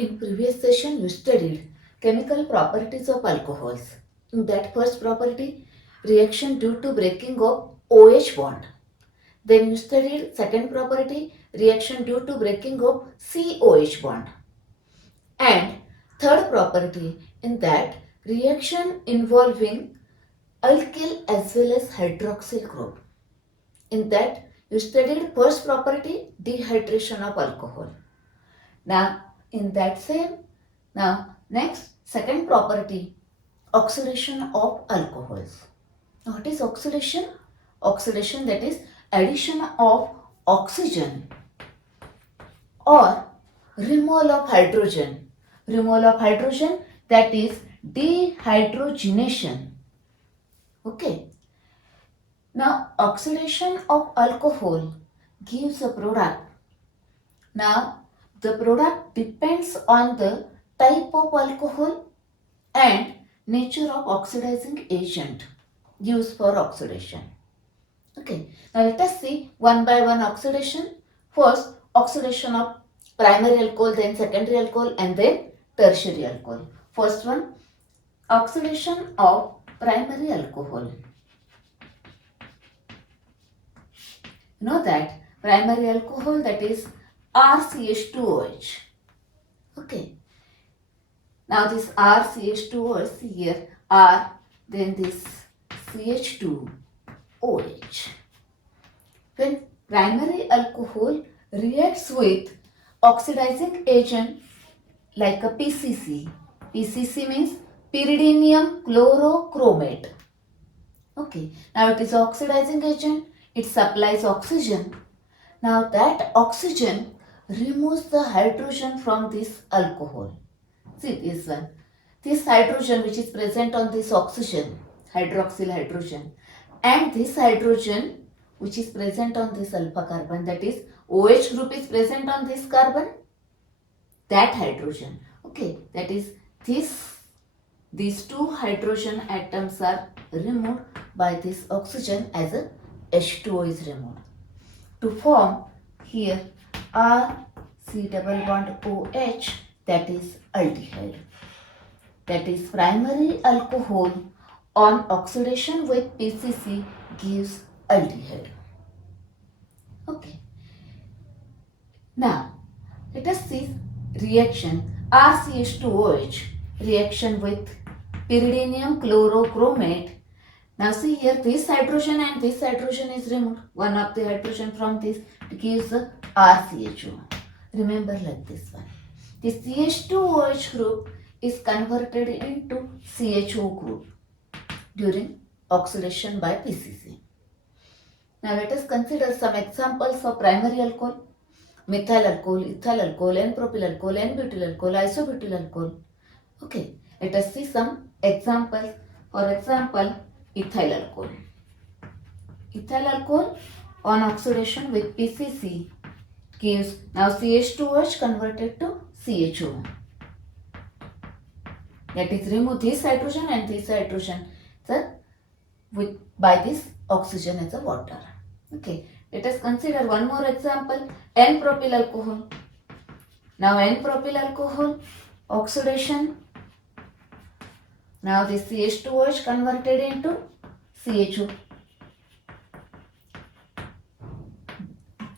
In previous session, you studied chemical properties of alcohols. In that first property, reaction due to breaking of OH bond. Then you studied second property, reaction due to breaking of COH bond. And third property, in that reaction involving alkyl as well as hydroxyl group. In that you studied first property, dehydration of alcohol. Now in that same, now next second property, oxidation of alcohols. What is oxidation? Oxidation, that is addition of oxygen or removal of hydrogen. Removal of hydrogen, that is dehydrogenation. Okay. Now oxidation of alcohol gives a product. Now the product depends on the type of alcohol and nature of oxidizing agent used for oxidation. Okay, now let us see one by one oxidation. First, oxidation of primary alcohol, then secondary alcohol, and then tertiary alcohol. First one, oxidation of primary alcohol. You know that primary alcohol, that is RCH2OH. Okay. Now this RCH2OH here, R, then this CH2OH. When primary alcohol reacts with oxidizing agent like a PCC. PCC means pyridinium chlorochromate. Okay. Now it is oxidizing agent. It supplies oxygen. Now that oxygen removes the hydrogen from this alcohol. See this one. This hydrogen which is present on this oxygen, hydroxyl hydrogen, and this hydrogen which is present on this alpha carbon, that is OH group is present on this carbon, that hydrogen. Okay, that is these two hydrogen atoms are removed by this oxygen as a H2O is removed to form here R C double bond OH, that is aldehyde. That is primary alcohol on oxidation with PCC gives aldehyde. Okay. Now let us see reaction RCH2OH reaction with pyridinium chlorochromate. Now see here, this hydrogen and this hydrogen is removed. One of the hydrogen from this gives a RCHO. Remember like this one. The CH2OH group is converted into CHO group during oxidation by PCC. Now let us consider some examples of primary alcohol. Methyl alcohol, ethyl alcohol, N-propyl alcohol, N-butyl alcohol, isobutyl alcohol. Okay, let us see some examples. For example, ethyl alcohol. Ethyl alcohol on oxidation with PCC gives now CH2OH converted to CHO. That is, remove this hydrogen and this hydrogen by this oxygen as a water. Okay, let us consider one more example, N-propyl alcohol. Now N-propyl alcohol oxidation. Now this CH2OH converted into CHO.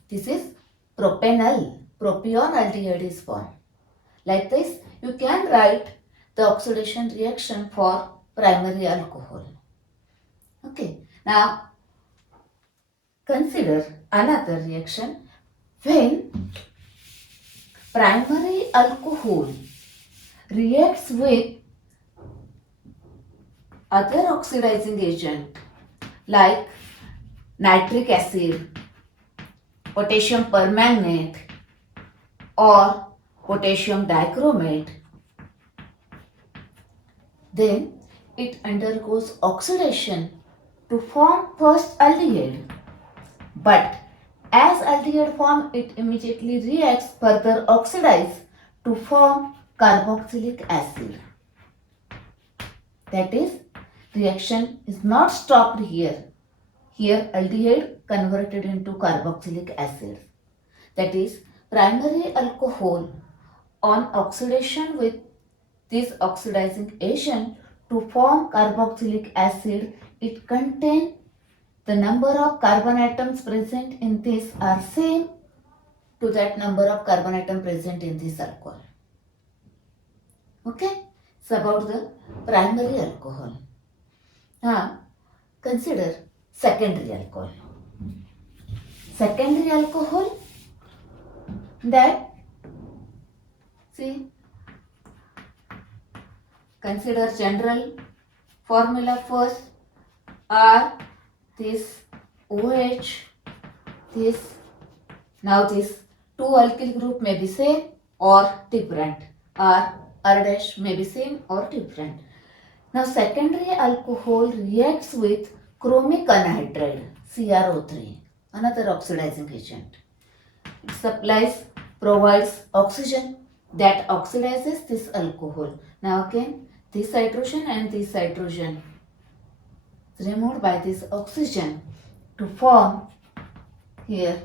This is propanol. Propion aldehyde is formed. Like this, you can write the oxidation reaction for primary alcohol. Okay. Now consider another reaction when primary alcohol reacts with other oxidizing agent like nitric acid, potassium permanganate or potassium dichromate, then it undergoes oxidation to form first aldehyde. But as aldehyde form, it immediately reacts further oxidize to form carboxylic acid. That is, reaction is not stopped here. Here aldehyde converted into carboxylic acid. That is, primary alcohol on oxidation with this oxidizing agent to form carboxylic acid, it contains the number of carbon atoms present in this are same to that number of carbon atom present in this alcohol. Okay, it's about the primary alcohol. Now consider secondary alcohol. Secondary alcohol, that, see, consider general formula first. R, this OH, this. Now this two alkyl group may be same or different. R dash may be same or different. Now secondary alcohol reacts with chromic anhydride, CrO3, another oxidizing agent. It provides oxygen that oxidizes this alcohol. Now again, this hydrogen and this hydrogen is removed by this oxygen to form here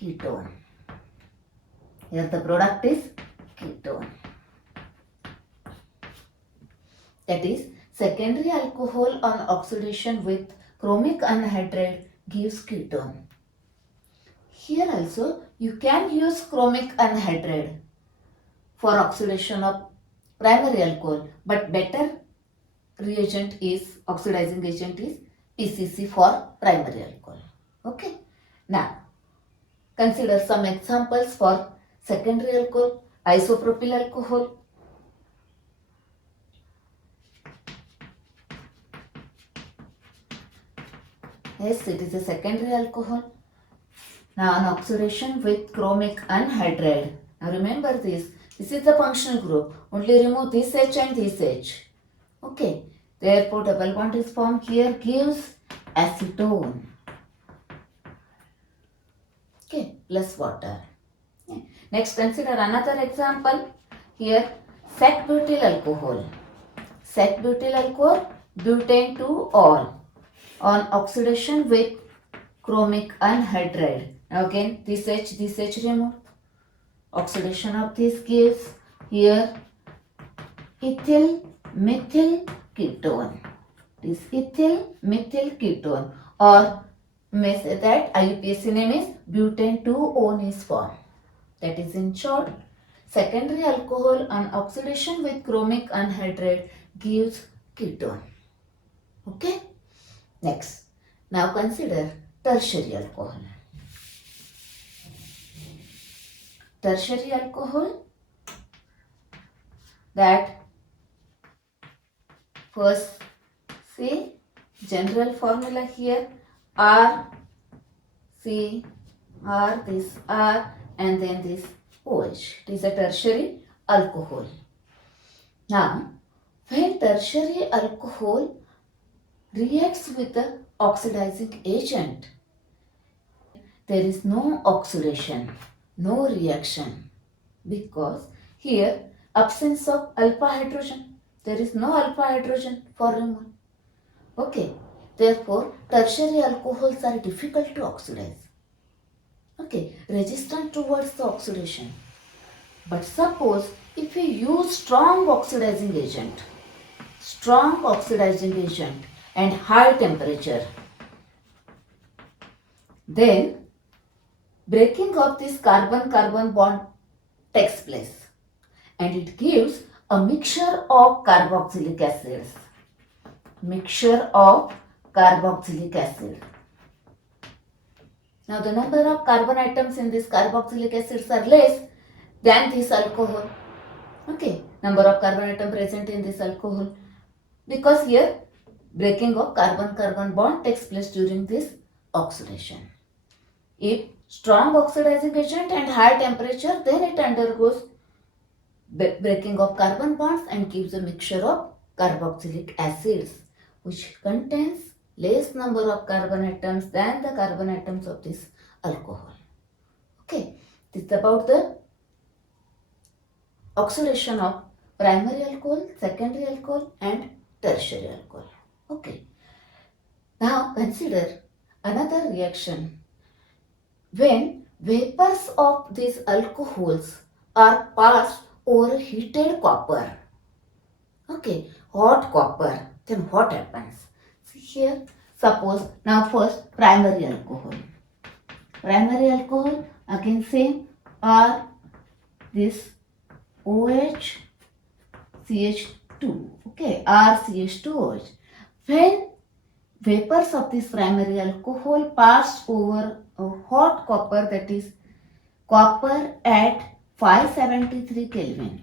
ketone. Here the product is ketone. That is, secondary alcohol on oxidation with chromic anhydride gives ketone. Here also you can use chromic anhydride for oxidation of primary alcohol, but better reagent is, oxidizing agent is PCC for primary alcohol. Okay. Now consider some examples for secondary alcohol. Isopropyl alcohol. Yes, it is a secondary alcohol. Now on oxidation with chromic anhydride. Now remember this. This is the functional group. Only remove this H and this H. Okay. Therefore double bond is formed here, gives acetone. Okay, plus water. Okay. Next consider another example. Here sec-butyl alcohol. Sec-butyl alcohol, butane 2-ol on oxidation with chromic anhydride. Now again this H removed. Oxidation of this gives here ethyl methyl ketone. This ethyl methyl ketone, or may say that IUPAC name is butane 2-one is formed. That is, in short, secondary alcohol on oxidation with chromic anhydride gives ketone. Okay. Next, now consider tertiary alcohol. Tertiary alcohol, that first see general formula here, R, C, R, this R, and then this OH. It is a tertiary alcohol. Now, when tertiary alcohol reacts with the oxidizing agent, there is no oxidation, no reaction, because here absence of alpha hydrogen. There is no alpha hydrogen for removal. Okay. Therefore, tertiary alcohols are difficult to oxidize. Okay, resistant towards the oxidation. But suppose if we use strong oxidizing agent and high temperature, then breaking of this carbon-carbon bond takes place and it gives a mixture of carboxylic acids. Now the number of carbon atoms in these carboxylic acids are less than this alcohol. Okay, number of carbon atom present in this alcohol, because here breaking of carbon-carbon bond takes place during this oxidation. If strong oxidizing agent and high temperature, then it undergoes breaking of carbon bonds and gives a mixture of carboxylic acids, which contains less number of carbon atoms than the carbon atoms of this alcohol. Okay, this is about the oxidation of primary alcohol, secondary alcohol, and tertiary alcohol. Okay, now consider another reaction when vapors of these alcohols are passed over heated copper. Okay, hot copper. Then what happens? See here, suppose now first primary alcohol. Primary alcohol again same are this OH CH2. Okay, RCH2OH. When vapors of this primary alcohol pass over a hot copper, that is copper at 573 Kelvin,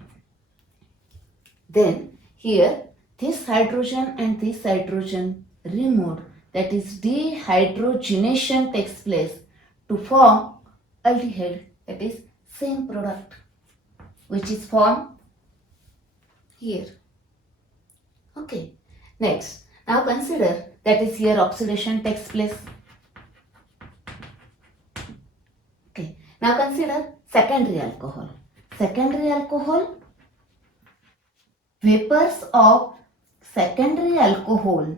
then here this hydrogen and this hydrogen removed, that is dehydrogenation takes place to form aldehyde, that is same product which is formed here. Okay, next now consider, that is here oxidation takes place. Okay, now consider secondary alcohol. Secondary alcohol, vapors of secondary alcohol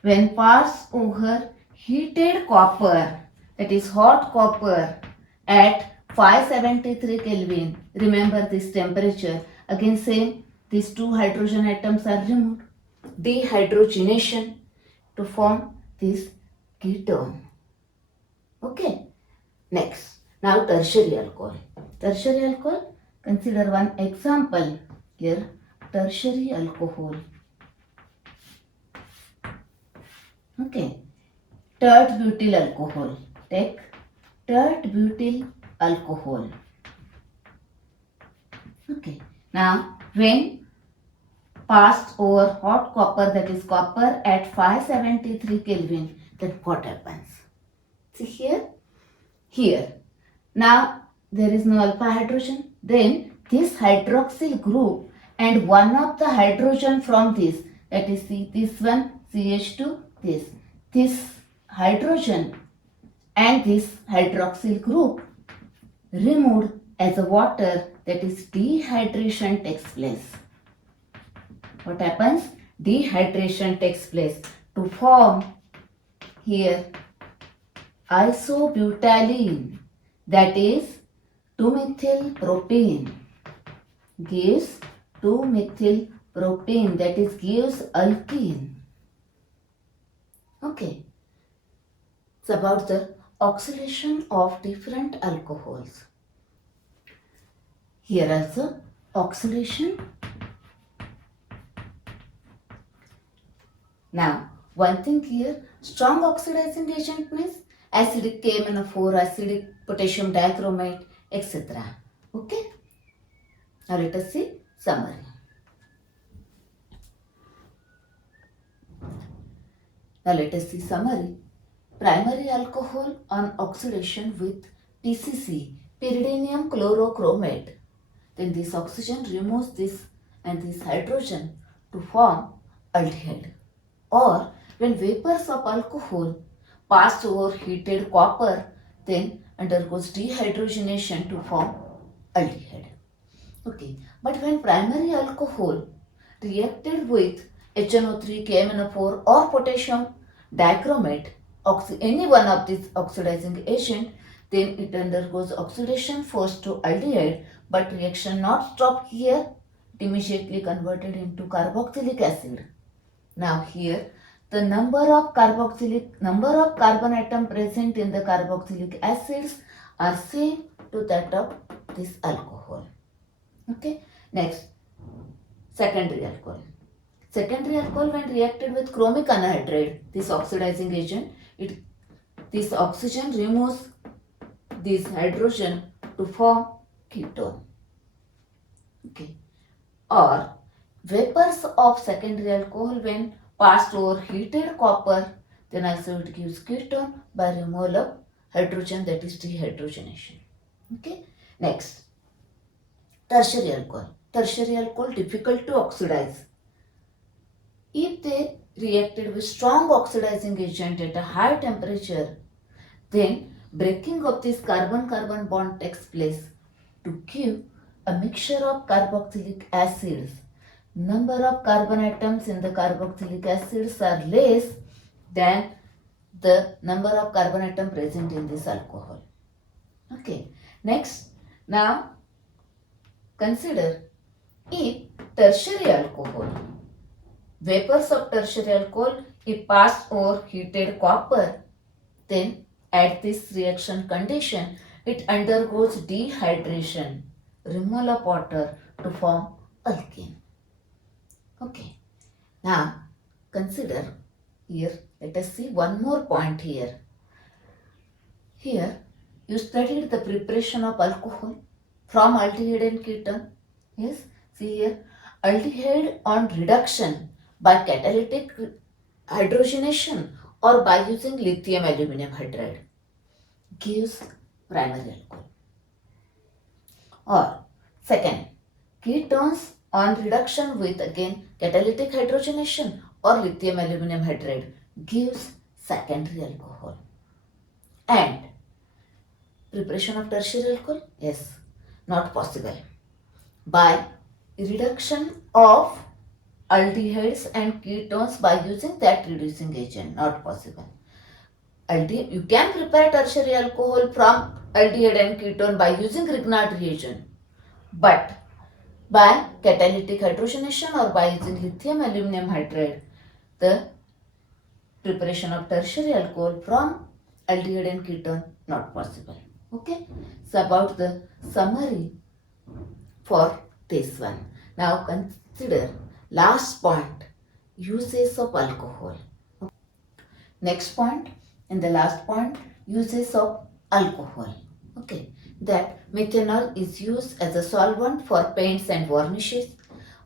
when passed over heated copper, that is hot copper at 573 Kelvin. Remember this temperature. Again same, these two hydrogen atoms are removed. Dehydrogenation to form this ketone. Okay. Next, now tertiary alcohol. Tertiary alcohol, consider one example here. Tertiary alcohol. Okay. Tert butyl alcohol. Take tert butyl alcohol. Okay. Now, when passed over hot copper, that is copper at 573 Kelvin, then what happens? See here. Here. Now, there is no alpha hydrogen. Then, this hydroxyl group and one of the hydrogen from this, that is this one, CH2, this hydrogen and this hydroxyl group removed as a water, that is dehydration takes place. What happens? Dehydration takes place to form here isobutylene, that is 2-methyl-propane, gives 2-methyl-propane, that is gives alkene. Okay, it's about the oxidation of different alcohols. Here also oxidation. Now, one thing here, strong oxidizing agent means acidic KMnO4, acidic potassium dichromate, etc. Okay. Now let us see summary. Now let us see summary. Primary alcohol on oxidation with PCC, pyridinium chlorochromate. Then this oxygen removes this and this hydrogen to form aldehyde. Or when vapors of alcohol pass over heated copper, then undergoes dehydrogenation to form aldehyde. Okay, but when primary alcohol reacted with HNO3, KMnO4 or potassium dichromate, any one of these oxidizing agent, then it undergoes oxidation first to aldehyde, but reaction not stopped here, it immediately converted into carboxylic acid. Now here the number of carbon atom present in the carboxylic acids are same to that of this alcohol. Okay. Next, secondary alcohol. Secondary alcohol when reacted with chromic anhydride, this oxidizing agent, this oxygen removes this hydrogen to form ketone. Okay. Or vapors of secondary alcohol when passed over heated copper, then also it gives ketone by removal of hydrogen, that is dehydrogenation. Okay. Next, tertiary alcohol. Tertiary alcohol difficult to oxidize. If they reacted with strong oxidizing agent at a high temperature, then breaking of this carbon-carbon bond takes place to give a mixture of carboxylic acids. Number of carbon atoms in the carboxylic acids are less than the number of carbon atom present in this alcohol. Okay. Next, now consider if tertiary alcohol, vapors of tertiary alcohol, if passed over heated copper, then at this reaction condition, it undergoes dehydration, removal of water to form alkene. Okay. Now consider here, let us see one more point here. Here you studied the preparation of alcohol from aldehyde and ketone. Yes, see here, aldehyde on reduction by catalytic hydrogenation or by using lithium aluminum hydride gives primary alcohol. Or second, ketones on reduction with again catalytic hydrogenation or lithium aluminum hydride gives secondary alcohol. And preparation of tertiary alcohol? Yes, not possible. By reduction of aldehydes and ketones by using that reducing agent, not possible. You can prepare tertiary alcohol from aldehyde and ketone by using Grignard reagent, but by catalytic hydrogenation or by using lithium aluminum hydride, the preparation of tertiary alcohol from aldehyde and ketone not possible. Okay, so about the summary for this one. Now consider last point, uses of alcohol. Next point and the last point, uses of alcohol. Okay, that methanol is used as a solvent for paints and varnishes,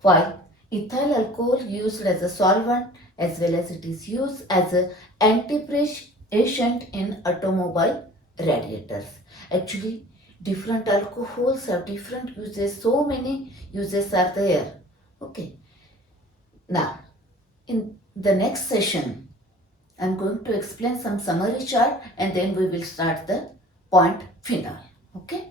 while ethyl alcohol used as a solvent as well as it is used as an antifreeze agent in automobile radiators. Actually, different alcohols have different uses, so many uses are there. Okay, now in the next session I'm going to explain some summary chart and then we will start the point phenol. Okay.